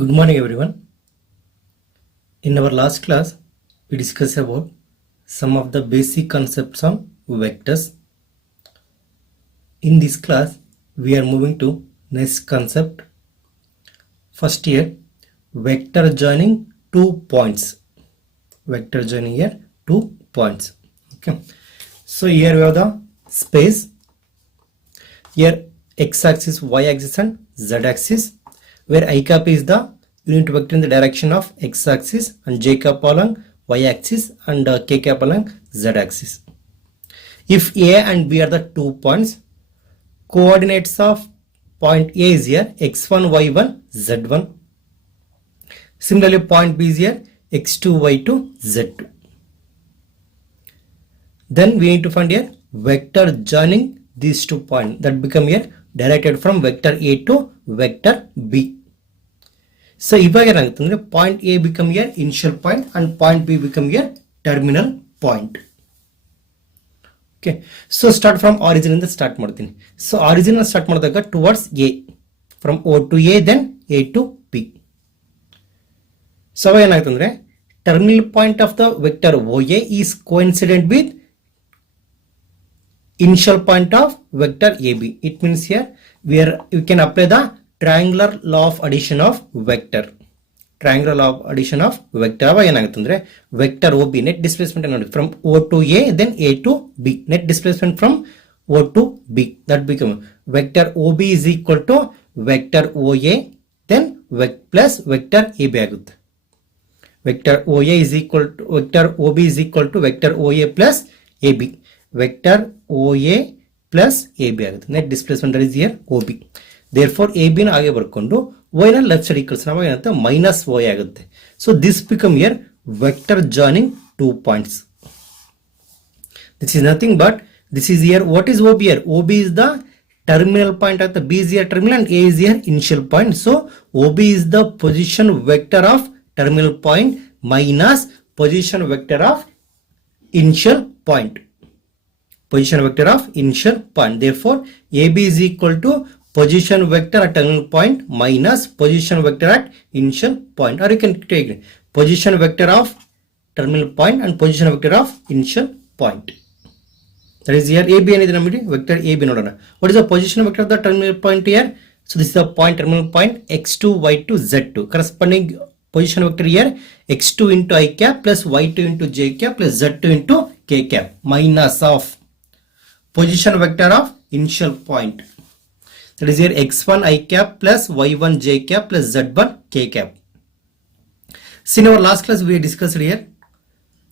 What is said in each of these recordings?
Good morning everyone. In our last class, we discussed about some of the basic concepts on vectors. In this class, we are moving to next concept. First here, vector joining 2 points. Vector joining here 2 points. Okay. So here we have the space. Here x-axis, y-axis and z-axis, where I cap is the unit vector in the direction of x-axis and j cap along y-axis and k cap along z-axis. If A and B are the 2 points, coordinates of point A is here x1, y1, z1. Similarly, point B is here x2, y2, z2. Then we need to find here vector joining these 2 points that become here directed from vector A to vector B. So if point A become here initial point and point B become here terminal point. Okay, so start from origin in the start martin. So origin start towards A, from O to A, then A to B. So terminal point of the vector OA is coincident with initial point of vector AB. It means here you can apply the triangular law of addition of vector. Triangular law of addition of vector. Vector OB net displacement from O to A, then A to B. Net displacement from O to B. That becomes vector OB is equal to vector OA, then plus vector AB. Vector OA is equal to vector OB is equal to vector OA plus AB. Vector OA plus AB. Net displacement is here OB. Therefore AB na आगे ಬರ್ಕೊಂಡು y na left side equals minus y ಆಗುತ್ತೆ. So this become here vector joining 2 points. This is nothing but this is here. What is OB here? OB is the terminal point of the B is here terminal and A is here initial point. So OB is the position vector of terminal point minus position vector of initial point. Position vector of initial point. Therefore AB is equal to position vector at terminal point minus position vector at initial point, or you can take position vector of terminal point and position vector of initial point. That is here AB and vector AB. What is the position vector of the terminal point here? So this is the point terminal point x2, y2, z2. Corresponding position vector here x2 into I cap plus y2 into j cap plus z2 into k cap minus of position vector of initial point. That is here x1 I cap plus y1 j cap plus z1 k cap. So in our last class we discussed here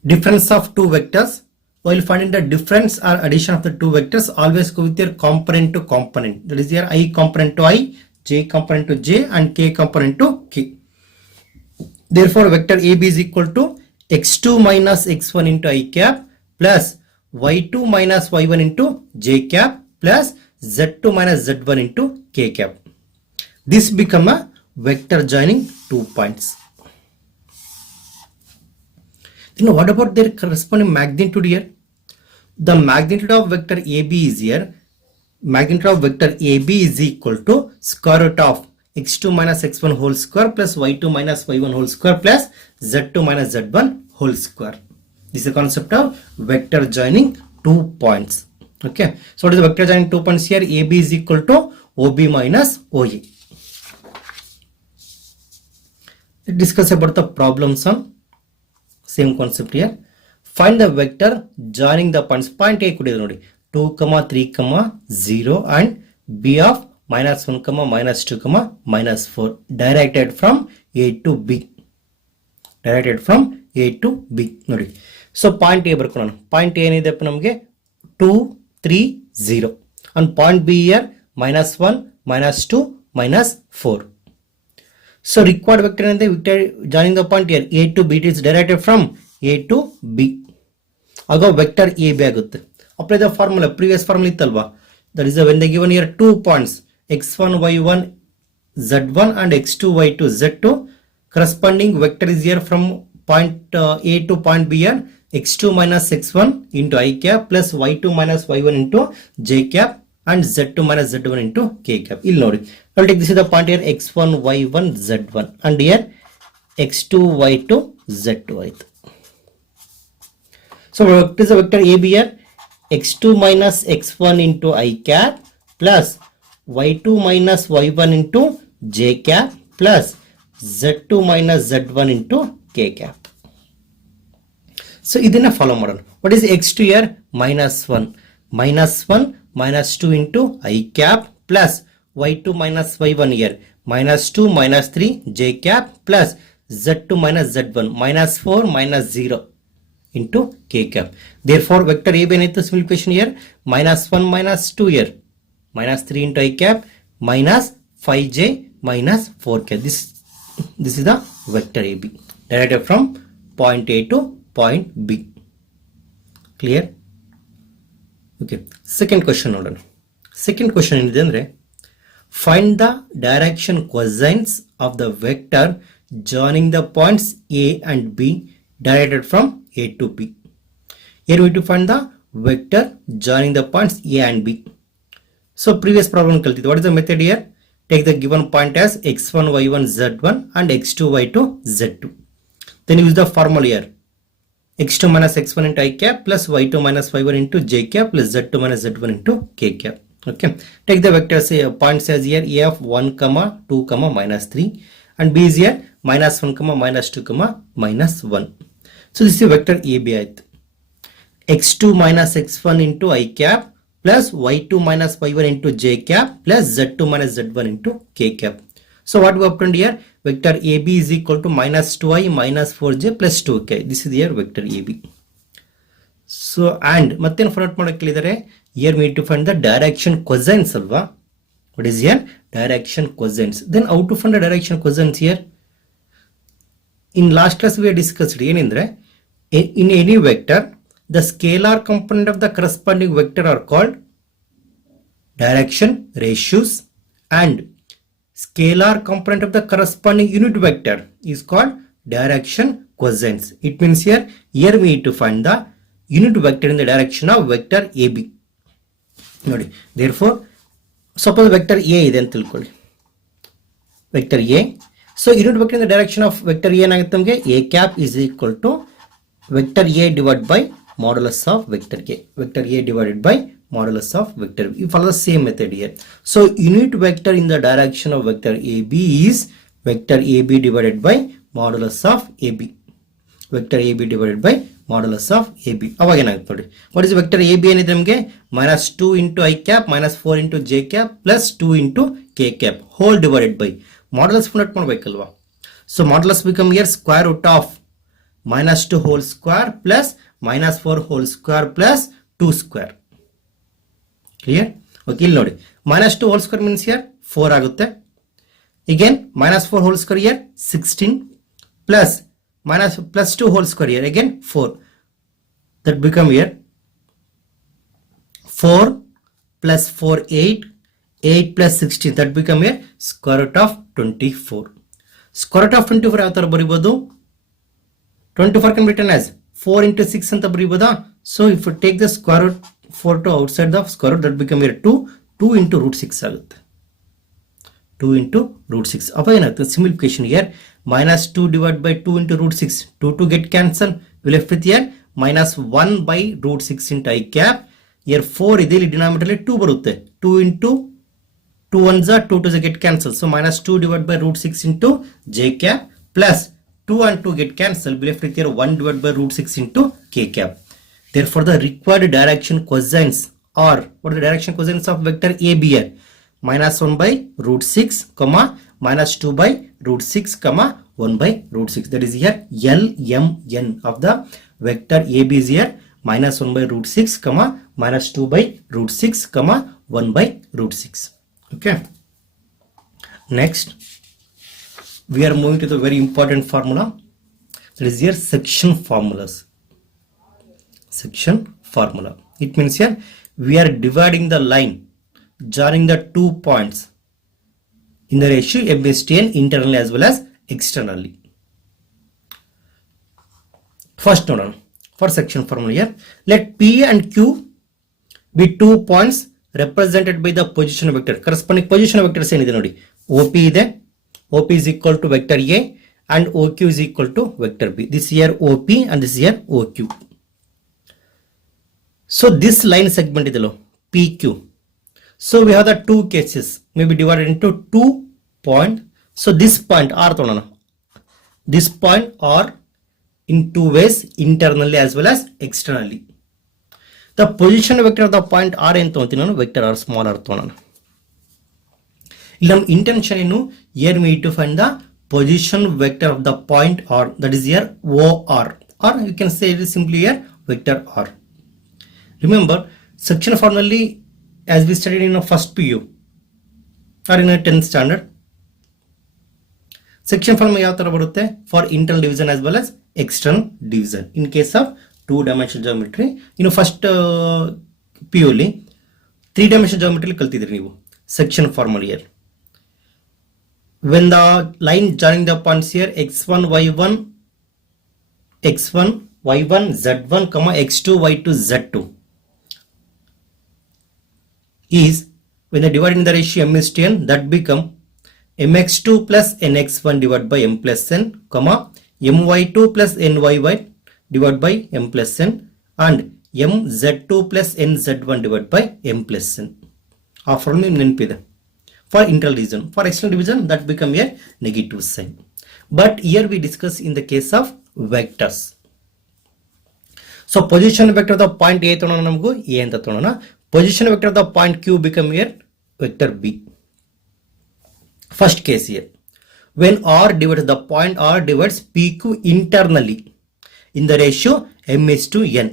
difference of two vectors. While finding the difference or addition of the two vectors, always go with your component to component. That is here I component to I, j component to j and k component to k. Therefore vector AB is equal to x2 minus x1 into I cap plus y2 minus y1 into j cap plus z2 minus z1 into k cap. This become a vector joining 2 points. Then what about their corresponding magnitude here? The magnitude of vector AB is here. Magnitude of vector AB is equal to square root of x2 minus x1 whole square plus y2 minus y1 whole square plus z2 minus z1 whole square. This is the concept of vector joining 2 points. Okay, so what is the vector joining 2 points here? AB is equal to OB minus OA. Let's discuss about the problem sum. Same concept here. Find the vector joining the points. Point A could 2, 3, 0 and B of minus 1, minus 2, minus 4 directed from A to B. Directed from A to B. So point A ಬರ್ಕೊಳ್ಳೋಣ. Point A ಏನಿದೆ ನಮಗೆ 2, 3, 0 and point B here minus 1, minus 2, minus 4. So required vector and the vector joining the point here A to B is directed from A to B. Ago vector AB ಆಗುತ್ತೆ. Apply the formula, previous formula ಇತ್ತಲ್ವಾ? That is when they given here 2 points x1, y1, z1 and x2, y2, z2. Corresponding vector is here from point A to point B here x2 minus x1 into I cap plus y2 minus y1 into j cap and z2 minus z1 into k cap. ಇಲ್ಲಿ ನೋಡಿ I'll take this is the point here x1, y1, z1 and here x2, y2, z2. So what is the vector AB here? x2 minus x1 into I cap plus y2 minus y1 into j cap plus z2 minus z1 into k cap. So idina follow ಮಾಡೋಣ. What is x2 here? -1 minus 2 into I cap plus y2 minus y1 here -2 -3 j cap plus z2 minus z1 -4 -0 into k cap. Therefore vector AB ಏನಾಯ್ತು simplification here -1 -2 here -3 into I cap minus 5j minus 4k. This is the vector AB directed from point A to point B. Clear? Okay. Second question ನೋಡೋಣ. Second question ಏನಿದೆ ಅಂದ್ರೆ find the direction cosines of the vector joining the points A and B directed from A to B. Here we have to find the vector joining the points A and B. So previous problem ಕಲ್ತಿದ್ದು. What is the method here? Take the given point as x1, y1, z1 and x2, y2, z2. Then use the formula here. x2 minus x1 into I cap plus y2 minus y1 into j cap plus z2 minus z1 into k cap. Okay. Take the vectors points as here a of 1, 2, -3 and b is here -1, -2, -1. So this is vector AB. x2 minus x1 into I cap plus y2 minus y1 into j cap plus z2 minus z1 into k cap. So what we obtained here? Vector AB is equal to -2i minus 4j plus 2k. This is here vector AB. So and mattenu find out ಮಾಡಕ್ಕೆ ಹೇಳಿದರೆ here we need to find the direction cosines alva. What is here? Direction cosines. Then how to find the direction cosines here? In last class we have discussed ಏನಂದ್ರೆ in any vector the scalar component of the corresponding vector are called direction ratios and scalar component of the corresponding unit vector is called direction cosines. It means here we need to find the unit vector in the direction of vector AB. ನೋಡಿ therefore suppose vector A ಇದೆ ಅಂತ ತಿಳ್ಕೊಳ್ಳಿ. Vector A. So unit vector in the direction of vector A ಏನಾಗುತ್ತೆ ನಮಗೆ A cap is equal to vector A divided by modulus of vector A. Vector A divided by modulus of vector B. You follow the same method here. So unit vector in the direction of vector AB is vector AB divided by modulus of AB. Vector AB divided by modulus of AB. ಅವಾಗ ಏನಾಗುತ್ತೆ ನೋಡಿ. What is vector AB ಏನಿದೆ ನಮಗೆ -2 into I cap -4 into j cap plus 2 into k cap whole divided by modulus find ಮಾಡಬೇಕಲ್ವಾ. So modulus become here square root of -2 whole square plus -4 whole square plus 2 square. Clear? Okay, ಇಲ್ಲಿ ನೋಡಿ -2 whole square means here 4 ಆಗುತ್ತೆ. Again -4 whole square here 16 plus 2 whole square here again 4. That become here 4 plus 4 8 plus 16 that become here square root of 24. Square root of 24 ಯಾವ ತರ ಬರೀಬಹುದು? 24 can be written as 4 into 6 ಅಂತ ಬರೀಬಹುದಾ? So if you take the square root 4 to outside the square root that become here 2 into root 6 ಆಗುತ್ತೆ. 2 into root 6. ಅಪ್ಪ ಏನಾಗುತ್ತೆ simplification here -2 divided by 2 into root 6. 2 get cancel. We left with here -1 by root 6 into I cap. Here 4 ಇದೆ ಇಲ್ಲಿ denominator ಅಲ್ಲಿ 2 ಬರುತ್ತೆ. 2 into 2 ones are 2 to get cancel. So -2 divided by root 6 into j cap plus 2 and 2 get cancelled. We left with here 1 divided by root 6 into k cap. Therefore the required direction cosines or what is the direction cosines of vector AB here? -1 by root 6, -2 by root 6, 1 by root 6. That is here LMN of the vector AB is here -1 by root 6, -2 by root 6, 1 by root 6. Okay. Next, we are moving to the very important formula. That is here section formulas. Section formula. It means here we are dividing the line joining the 2 points in the ratio M/N internally as well as externally. First note for section formula here, let P and Q be 2 points represented by the position vector. Corresponding position vectors ಏನಿದೆ ನೋಡಿ, OP ಇದೆ, OP is equal to vector A and OQ is equal to vector B. This here OP and this here OQ. So this line segment idelo PQ. So we have the two cases, maybe divided into 2 points. So this point R tonana. This point R in two ways, internally as well as externally. The position vector of the point R ಏನು ತಗೊಂತೀನಿ ನಾನು, vector R small r ತಗೋಣ. ಇಲ್ಲಿ ನಮ್ಮ intention ಏನು, here we need to find the position vector of the point R, that is here OR, or you can say it is simply here vector R. Remember section formally as we studied in a first PU or in a 10th standard, section formula ಯಾವ ತರ ಬರುತ್ತೆ, for internal division as well as external division in case of 2-dimensional geometry. ಇನ್ನು first PU ಅಲ್ಲಿ 3-dimensional geometry ಕಲ್ತಿದ್ರಿ ನೀವು. section formula here, when the line joining the points here x1 y1 z1 comma x2 y2 z2 is, when they divide in the ratio m is to n, that become mx2 plus nx1 divided by m plus n, comma my2 plus nyy divided by m plus n, and mz2 plus nz1 divided by m plus n. ಆ formula ನೆನಪಿದೆ for internal division. For external division that become a negative sign. But here we discuss in the case of vectors. So position vector of the point A ತೋಣ ನಮಗೂ A ಅಂತ ತೋಣ. Position vector of the point Q become here vector B. First case here, when R divides the point R divides PQ internally in the ratio m is to n.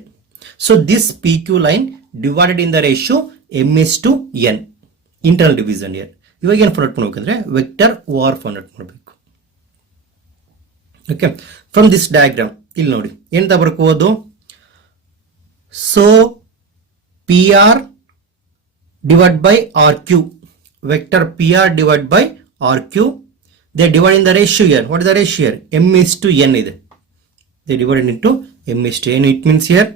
So this PQ line divided in the ratio m is to n. Internal division here. ಇವಾಗ ಏನು format ಮಾಡಬೇಕಂದ್ರೆ vector or format ಮಾಡಬೇಕು. Okay, from this diagram ಇಲ್ಲಿ ನೋಡಿ ಎಂತ ಬರ್ಕೋದು. So P R divide by R Q, vector P R divide by R Q, they divide in the ratio here. What is the ratio here? M is to N ಇದೆ. They divided into M is to N. It means here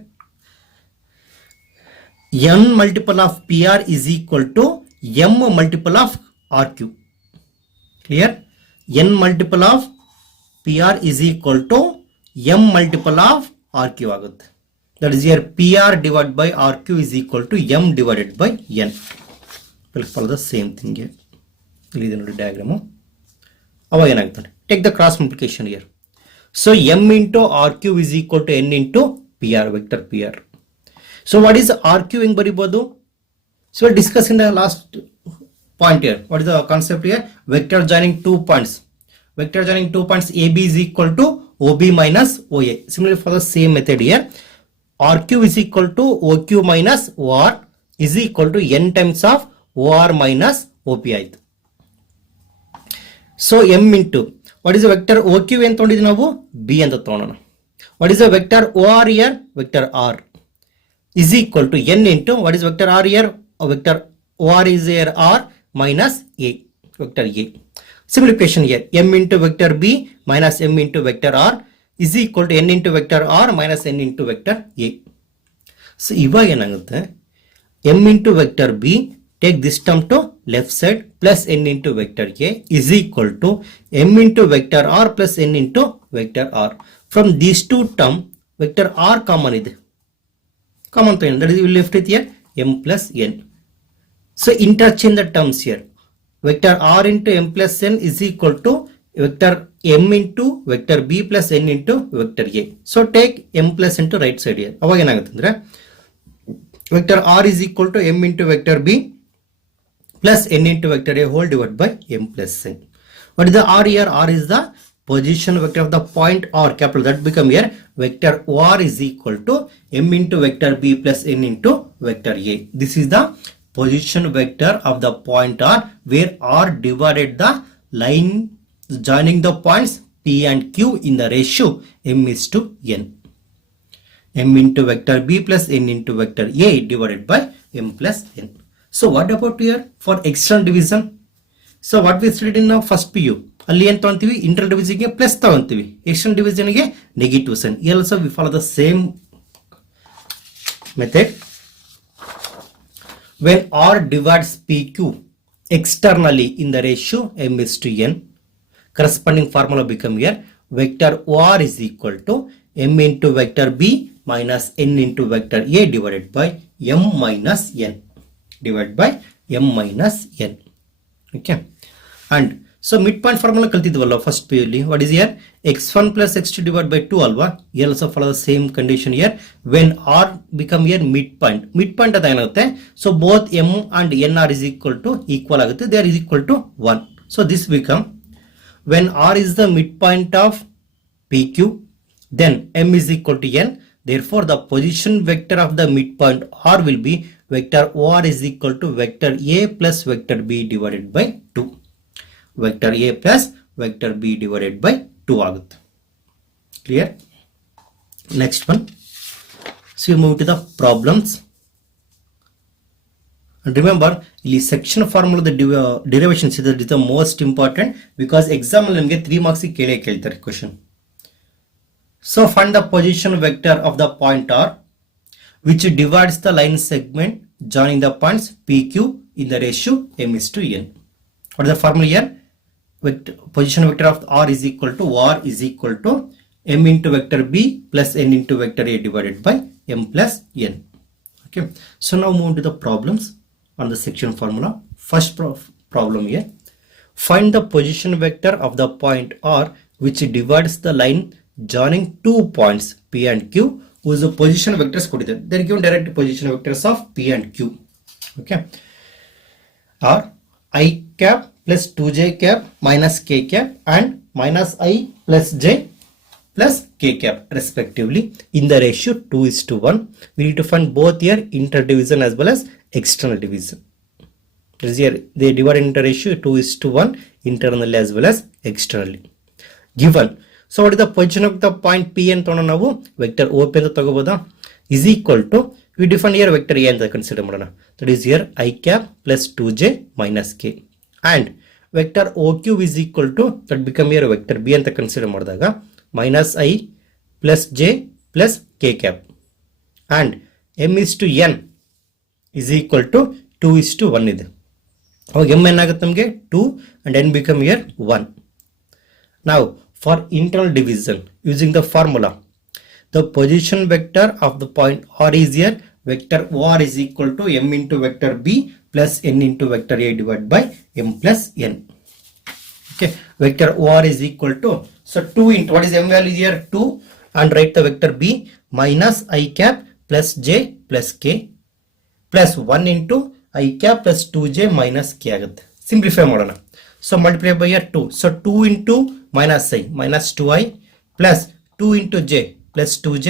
n multiple of PR is equal to m multiple of RQ. Clear? n multiple of PR is equal to m multiple of RQ ಆಗುತ್ತೆ. That is here PR divided by RQ is equal to m divided by n. We'll follow the same thing here. ಇಲ್ಲಿ ಇದೆ ನೋಡಿ diagram. ಅವಾಗ ಏನಾಗುತ್ತೆ, take the cross multiplication here. So m into RQ is equal to n into PR, vector PR. So what is RQ in baribodu? So we'll discuss in the last point here. What is the concept here? Vector joining 2 points. Vector joining 2 points AB is equal to OB minus OA. Similarly for the same method here, RQ is equal to OQ minus OR is equal to n times of OR minus OP. So m into, what is the vector OQ and now B and the thorn. What is the vector OR here? Vector R is equal to n into, what is vector R here? Vector OR is here R minus A, vector A. Simplification here, m into vector B minus m into vector R is equal to n into vector R minus n into vector A. So ivaga enagutte, m into vector B, take this term to left side, plus n into vector A is equal to m into vector R plus n into vector R. From these two terms, vector R common ide. Common thing, that is we left it here m plus n. So interchange the terms here. Vector R into m plus n is equal to vector m into vector B plus n into vector A. So take m plus n to right side here. ಅವಾಗ ಏನಾಗುತ್ತೆ ಅಂದ್ರೆ vector R is equal to m into vector B plus n into vector A whole divided by m plus n. What is the R here? R is the position vector of the point R, capital, that become here vector OR is equal to m into vector B plus n into vector A. This is the position vector of the point R, where R divided the line joining the points P and Q in the ratio m is to n. M into vector B plus n into vector A divided by m plus n. So what about here for external division? So what we studied in the first PU, ಅಲ್ಲಿ ಏನು ತಗೊಂತೀವಿ, internal ಡಿವಿಷನ್ಗೆ plus ತಗೊಂತೀವಿ, external ಡಿವಿಷನ್ಗೆ negative sign. Also we follow the same method. when R divides PQ externally in the ratio m is to n, corresponding formula become here vector OR is equal to m into vector B minus n into vector A divided by m minus n divided by m minus n. Okay, and so midpoint formula kaltidvalla first purely. What is here? x1 plus x2 divided by 2 alva. Here also follow the same condition here. When R become here midpoint. Midpoint ada enagutte. So both m and n are is equal agutte. They are is equal to 1. So this become when R is the midpoint of PQ, then m is equal to n. Therefore the position vector of the midpoint R will be vector OR is equal to vector A plus vector B divided by 2. Vector A plus vector B divided by 2 agutte. Clear? Next one. So we move to the problems. And remember, ಇಲ್ಲಿ section formula the derivations is the most important because exam ಅಲ್ಲಿ ನಿಮಗೆ 3 marks ಕೇಳ್ತಾರೆ question. So find the position vector of the point R which divides the line segment joining the points PQ in the ratio m is to n. What is the formula here? Position vector of R is equal to m into vector B plus n into vector A divided by m plus n. Okay, so now move to the problems on the section formula. First problem here, find the position vector of the point R which divides the line joining two points P and Q whose position vectors ಕೊಟ್ಟಿದ್ದಾರೆ. They are given direct position vectors of P and Q. Okay, are I cap plus 2j cap minus k cap and minus I plus j plus k cap respectively in the ratio 2 is to 1. We need to find both here interdivision as well as external division. This here they divide into ratio 2 is to 1 internally as well as externally. Given, so what is the position of the point P and ತೊಗೊಂಡು ನಾವು vector OP ಅಂತ ತಗೋಬೋದಾ is equal to we define here vector A ಅಂತ consider ಮಾಡೋಣ. That is here I cap plus 2j minus k and vector OQ is equal to that become here vector B ಅಂತ consider ಮಾಡಿದಾಗ minus I plus j plus k cap and m is to n is equal to 2 is to 1 ಇದೆ. ಅವಾಗ m ಏನಾಗುತ್ತೆ ನಮಗೆ 2 and n become here 1. Now for internal division using the formula, the position vector of the point R is here vector OR is equal to m into vector B plus n into vector A divided by m plus n. Okay, vector OR is equal to, so 2 into what is m value here 2 and write the vector B minus I cap plus j plus k plus 1 into I cap plus 2j minus k ಆಗುತ್ತೆ. Simplify ಮಾಡೋಣ. So multiply by here 2. So 2 into minus I minus 2i plus 2 into j plus 2j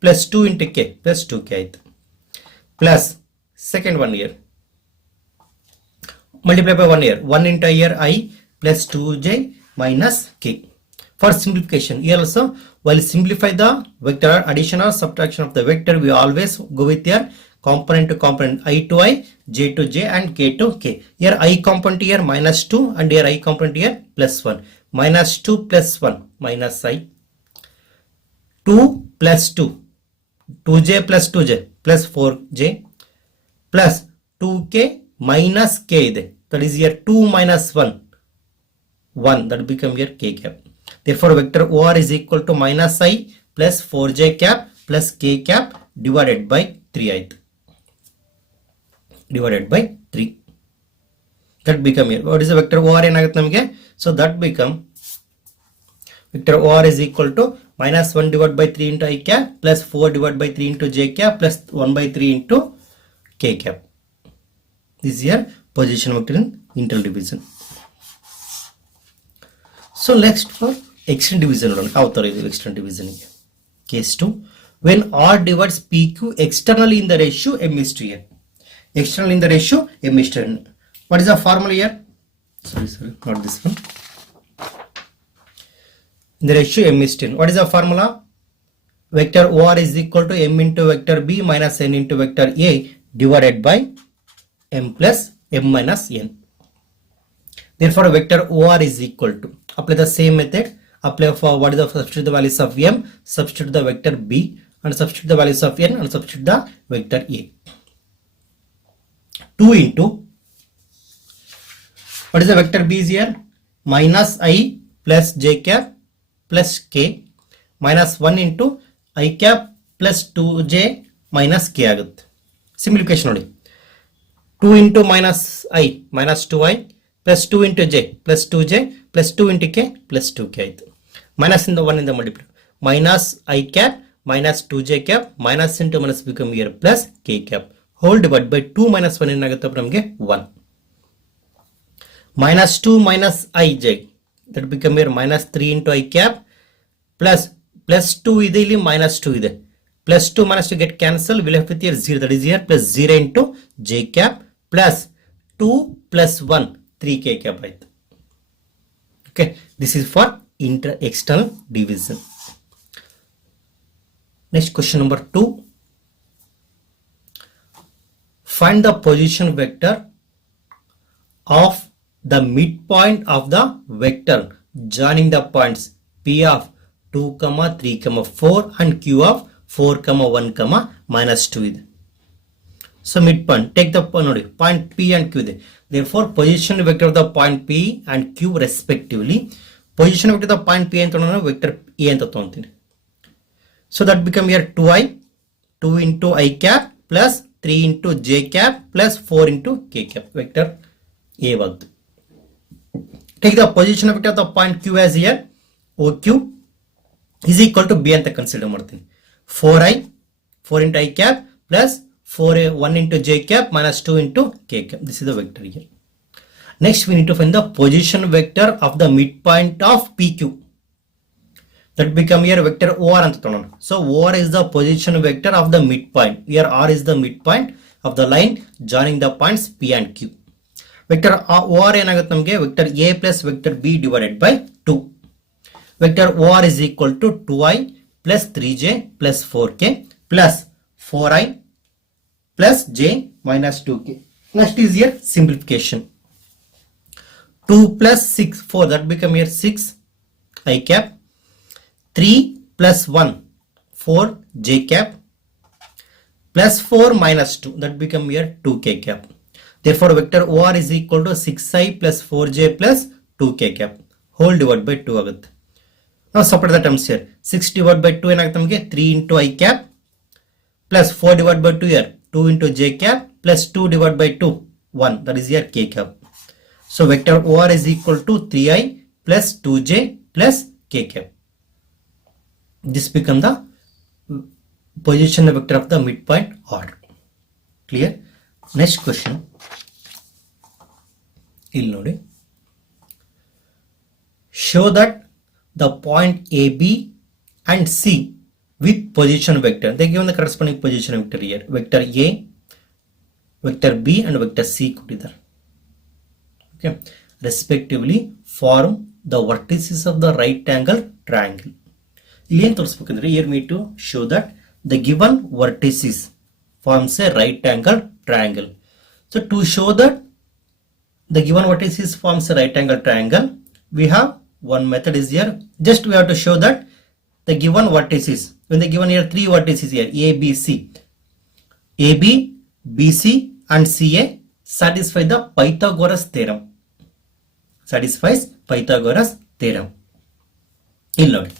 plus 2 into k plus 2k ಆಯ್ತು. Plus second one here. Multiply by 1 here. 1 into here I plus 2j minus k. For simplification, here also while simplify the vector addition or subtraction of the vector, we always go with here component to component I to I, j to j and k to k. Here I component here minus 2 and here I component here plus 1. Minus 2 plus 1 minus I. 2 plus 2. 2j plus 2j plus 4j plus 2k minus k ಇದೆ. That is here 2 minus 1. 1 that become here k cap. Therefore vector OR is equal to minus I plus 4j cap plus k cap divided by 3 ಆಯ್ತು. Divided by 3. That become here. What is the vector OR ಏನಾಗುತ್ತೆ ನಮಗೆ? So that become vector OR is equal to minus 1 divided by 3 into I cap plus 4 divided by 3 into j cap plus 1 by 3 into k cap. This is here position vector in internal division. So next for external division. How to do external division? Case 2. When R divides PQ externally in the ratio m is to n. Externally in the ratio m is to n. What is the formula here? Sorry, not this one. In the ratio m is to n. What is the formula? Vector OR is equal to m into vector B minus n into vector A divided by m plus m minus n. Therefore vector OR is equal to, apply the same method, apply for what is the substitute the values of m, substitute the vector B and substitute the values of n and substitute the vector A. 2 into, what is the vector b is here? Minus I plus j cap plus k minus 1 into I cap plus 2j minus k ಆಗುತ್ತೆ. Simplification ನೋಡಿ, 2 into minus I minus 2i plus 2 into j plus 2j plus 2 into k plus 2k ಆಯಿತು. Minus ಇಂದ 1 ಇಂದ multiply, minus I cap minus 2j cap minus into minus become here plus k cap whole divided by 2 minus 1 ಏನಾಗುತ್ತೆ ನಮಗೆ 1 minus 2 minus ij that become here minus 3 into I cap plus 2 ಇದೆ, ಇಲ್ಲಿ minus 2 ಇದೆ, plus 2 minus 2 get cancel, will have with here 0, that is here plus 0 into j cap plus 2 plus 1 3k cap ಆಯ್ತು. Okay, this is for external division. Next question number 2. Find the position vector of the midpoint of the vector joining the points p of 2, 3, 4 and q of 4, 1, minus 2 ಇದೆ. So midpoint, take the point p and q ಇದೆ. Therefore position vector of the point p and q respectively. Position vector of the point p ಅಂತ ನಾನು vector a ಅಂತ ತಗೊಂತೀನಿ. So that become here 2i, 2 into I cap plus 3 into j cap plus 4 into k cap, vector A ಬಂತು. Take the position vector of the point Q as here, OQ is equal to B ಅಂತ consider ಮಾಡ್ತೀನಿ. 4i, 4 into I cap plus 4a 1 into j cap minus 2 into k cap. This is the vector here. Next we need to find the position vector of the midpoint of PQ. That become here vector OR ಅಂತ ತಗೊಳ್ಳೋಣ. So OR is the position vector of the midpoint. Here R is the midpoint of the line joining the points P and Q. Vector OR ಏನಾಗುತ್ತೆ ನಮಗೆ vector A plus vector B divided by 2. Vector OR is equal to 2i plus 3j plus 4k plus 4i plus j minus 2k. Next is here simplification. 2 plus 6, 4, that become here 6 I cap. 3 plus 1, 4 j cap plus 4 minus 2, that become here 2k cap. Therefore vector OR is equal to 6i plus 4j plus 2k cap whole divided by 2 ಆಗುತ್ತೆ. Now separate the terms here. 6 divided by 2 ಏನಾಗುತ್ತೆ ನಮಗೆ 3 into I cap plus 4 divided by 2 here 2 into j cap plus 2 divided by 2 1, that is here k cap. So vector OR is equal to 3i plus 2j plus k cap. This become the position vector of the midpoint order. Clear? Next question. ಇಲ್ಲಿ ನೋಡಿ, show that the point AB and C with position vector, they given the corresponding position vector here, vector A, vector B and vector C ಕೊಟ್ಟಿದ್ದಾರೆ. Okay, respectively form the vertices of the right angle triangle. ಇಲ್ಲಿ ಏನು ತೋರಿಸಬೇಕಂದ್ರೆ here we need to show that the given vertices forms a right angle triangle. So to show that the given vertices forms a right angle triangle, we have one method is here. Just we have to show that the given vertices, when they given here 3 vertices here A, B, C, AB, BC and CA satisfy the Pythagoras theorem. Satisfies Pythagoras theorem. ಇಲ್ಲಿ ನೋಡಿ,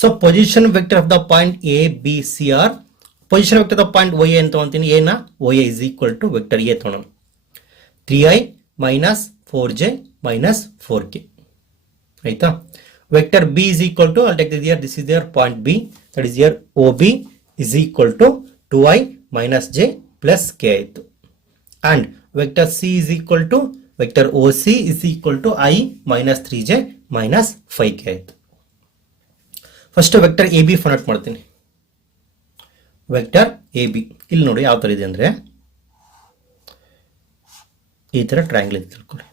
so position vector of the point A, B, C are position vector of the point OA ಅಂತ ತಗೊಂತೀನಿ. A ನ OA is equal to vector A ತಗೊಳ್ಳೋಣ. 3i minus 4j minus 4k. ಆಯ್ತಾ? Vector B is equal to, I'll take this here, this is their point B, that is here OB is equal to 2i minus j plus k ಆಯಿತು. And vector C is equal to, vector OC is equal to I minus 3j minus 5k ಆಯಿತು. First vector A B format ಮಾಡ್ತೀನಿ. Vector A B ಇಲ್ಲಿ ನೋಡಿ ಯಾವ ಥರ ಇದೆ ಅಂದರೆ ಈ ಥರ ಟ್ರಯಾಂಗಲ್ ಇದೆ ತಿಳ್ಕೊಳ್ಳಿ.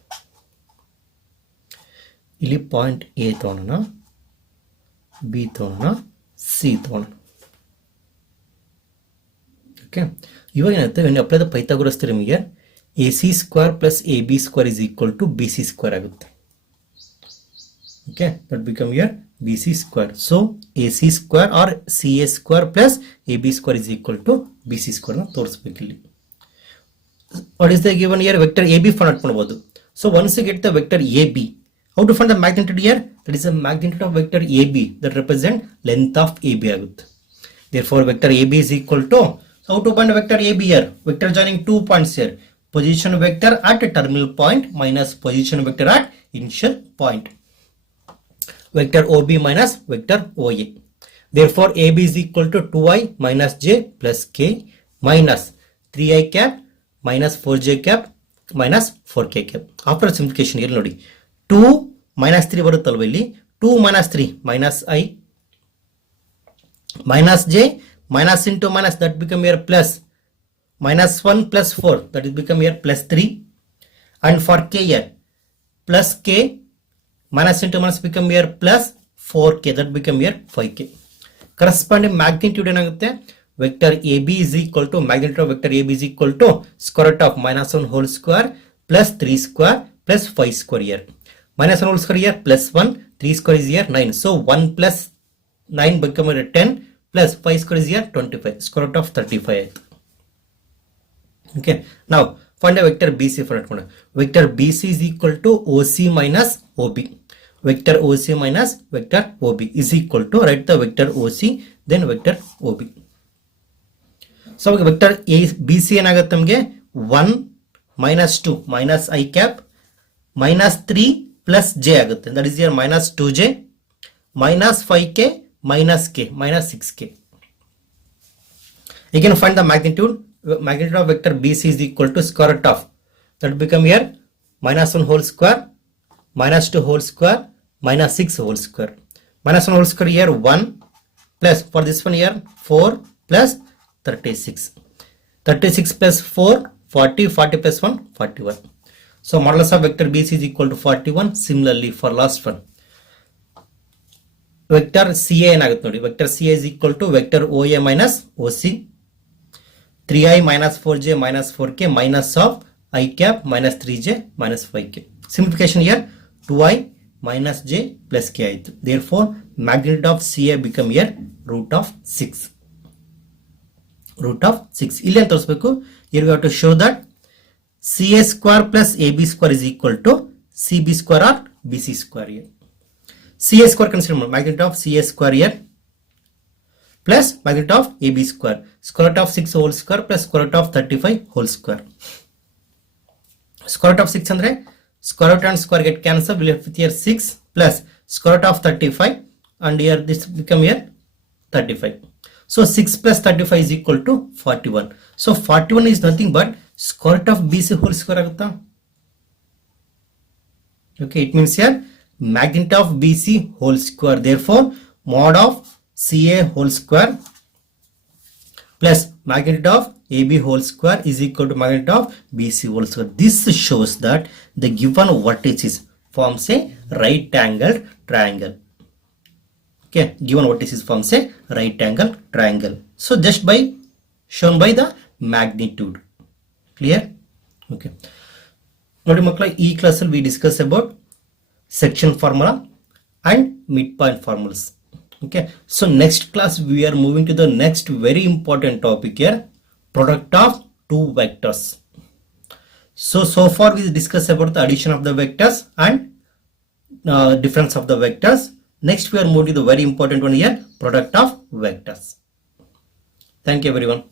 ಇಲ್ಲಿ ಪಾಯಿಂಟ್ ಎ ತೊಗೊಳೋಣ, ಬಿ ತೊಗೊಳೋಣ, ಸಿ ತೊಗೊಳೋಣ. ಓಕೆ, ಇವಾಗ ಏನಾಗುತ್ತೆ, when apply the Pythagoras theorem here, A C square plus A B square is equal to B C square ಆಗುತ್ತೆ. Okay, that become here BC square. So AC square or CA square plus AB square is equal to BC square ನ ತೋರಿಸಬೇಕು ಇಲ್ಲಿ. what is the given here? Vector AB find out ಮಾಡಬಹುದು. So once you get the vector AB, how to find the magnitude here? That is the magnitude of vector AB that represent length of AB ಆಗುತ್ತೆ. Therefore vector AB is equal to, so how to find vector AB here? Vector joining 2 points here. Position vector at a terminal point minus position vector at initial point. Vector OB minus vector OA. Therefore AB is equal to 2i minus j plus k minus 3i cap minus 4j cap minus 4k cap. After simplification here ನೋಡಿ 2 minus 3 ಬರುತ್ತಲ್ವ ಇಲ್ಲಿ 2 minus 3 minus I minus j minus into minus that become here plus minus 1 plus 4 that is become here plus 3 and for k here plus k minus into minus become here plus 4k that become here 5k. Corresponding magnitude ಏನಾಗುತ್ತೆ vector AB is equal to magnitude of vector AB is equal to square root of minus 1 whole square plus 3 square plus 5 square here. Minus 1 whole square here plus 1, 3 square is here 9. So 1 plus 9 become here 10 plus 5 square is here 25. Square root of 35. Okay. Now find a vector BC for it. Vector BC is equal to OC minus OB. Vector OC minus vector OB is equal to, write the vector OC then vector OB. So vector BC ಏನಾಗುತ್ತೆ ನಮಗೆ 1 minus 2 minus I cap minus 3 plus j ಆಗುತ್ತೆ. That is here minus 2j minus 5k minus k minus 6k. You can find the magnitude. Magnitude of vector BC is equal to square root of, that become here minus 1 whole square minus 2 whole square minus 6 whole square. Minus 1 whole square here 1 plus for this one here 4 plus 36. 36 plus 4 40, 40 plus 1 41. So modulus of vector BC is equal to 41. Similarly for last one vector CA ಏನಾಗುತ್ತೆ ನೋಡಿ, vector CA is equal to vector OA minus OC 3i minus 4j minus 4k minus of I cap minus 3j minus 5k. Simplification here 2i minus j plus k ಆಯಿತು. Therefore magnitude of CA become here root of 6. Root of 6. ಇಲ್ಲಿ ಅಂತ ತೋರಿಸಬೇಕು. Here we have to show that CA square plus AB square is equal to CB square or BC square here. CA square consider magnitude of CA square here plus magnitude of AB square. Square root of 6 whole square plus square root of 35 whole square. Square root of 6 andre square root and square get cancelled. We left with here 6 plus square root of 35 and here this become here 35. So 6 plus 35 is equal to 41. So 41 is nothing but square root of BC whole square agutta. Okay, it means here magnitude of BC whole square. Therefore mod of CA whole square plus magnitude of AB whole square is equal to magnitude of BC whole square. This shows that the given vertices forms a right angled triangle. Okay, given vertices forms a right angle triangle. So just by shown by the magnitude. Clear? Okay. ನೋಡಿ ಮಕ್ಕಳ ಈ class ಅಲ್ಲಿ we discuss about section formula and midpoint formulas. Okay, so next class we are moving to the next very important topic here, product of two vectors. So far we discussed about the addition of the vectors and difference of the vectors. Next we are moving to the very important one here, product of vectors. Thank you everyone.